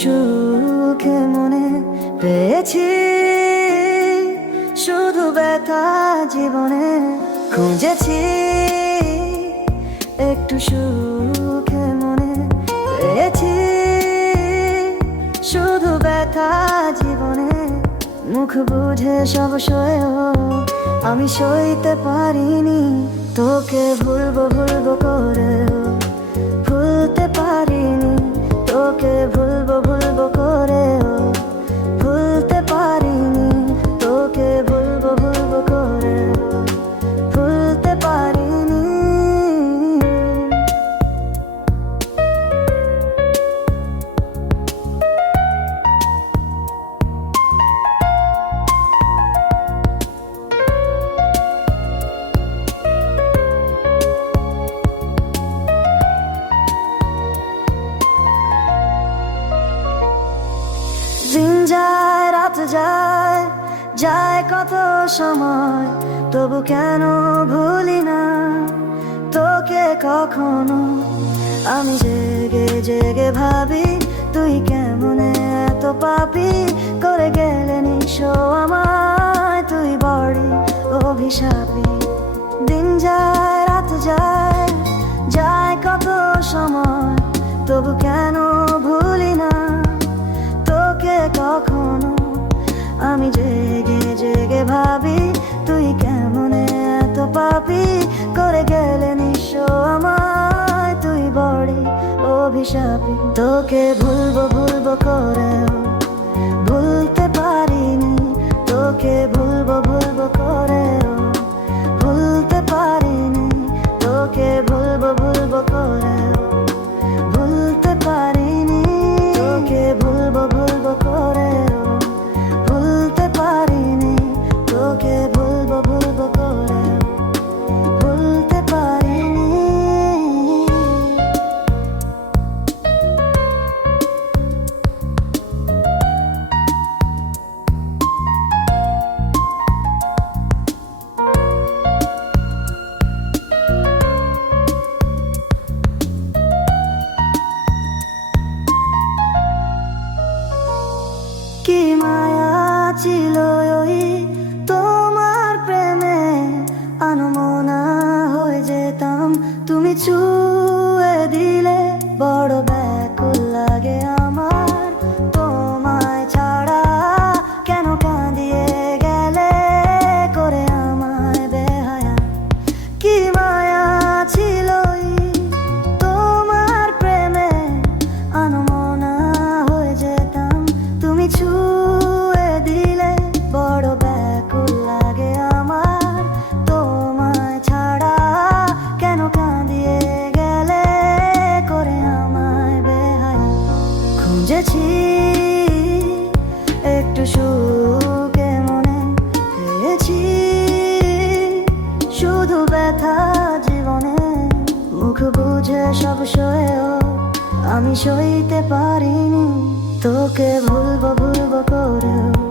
সুখে মনে পেয়েছি, শুধু ব্যথা জীবনে খুঁজেছি। একটু সুখে মনে পেয়েছি, শুধু ব্যথা জীবনে। মুখ বুঝে সব সয়েও আমি সইতে পারিনি, তোকে ভুলবো ভুলবো করেও ভুলতে পারিনি। তোকে ভুলবো ভুলবো করেও ভুলতে পারিনি। তোকে ভুলবো ভুলবো করেও ভুলতে পারিনি। দিন যায় রাত যায়, যায় কত সময়, তবু কেন ভুলি না তোকে কখনো। আমি জেগে জেগে ভাবি তুই কেমন এত পাপি করে গেলে নিশো আমায়, তুই বড়ি অভিশাপী। দিন যায় রাত যায়, যায় কত সময়, তবু কেন ভুলি না তোকে কখনো। আমি জেগে জেগে ভাবি তুই কেমন এত পাপি করে গেলে নিশো আমায়, তুই বড়ি অভিশাপী। তোকে ভুলবো ভুলবো করেও ভুলতে পারিনি। তোকে ভুলবো ভুলবো করেও ভুলতে পারিনি। তোকে ভুলবো ভুলবো করেও ভুলতে পারিনি। তোকে ভুলবো ভুলবো করেও ভুলতে পারিনি। তোকে ভুলবো ভুলবো করেও ভুলতে পারিনি। কি মায়া ছিল ওই তোমার প্রেমে, আনমনা হয়ে যেতাম তুমি ছুঁয়ে দিলে। বড় ব্যাকুল লাগে আমার তোমায় ছাড়া, কেন কাঁদিয়ে গেলে করে আমায় বেহায়া। কি মায়া ছিল ওই তোমার প্রেমে, আনমনা হয়ে যেতাম তুমি ছুঁয়ে দিলে। বড় ব্যাকুল লাগে আমার তোমায় ছাড়া, কেন কাঁদিয়ে গেলে করে আমায় বেহায়া। খুঁজেছি একটু সুখে মনে পেয়েছি, শুধু ব্যথা জীবনে। মুখ বুঝে সব সয়েও আমি সইতে পারিনি, তোকে ভুলবো ভুলবো করেও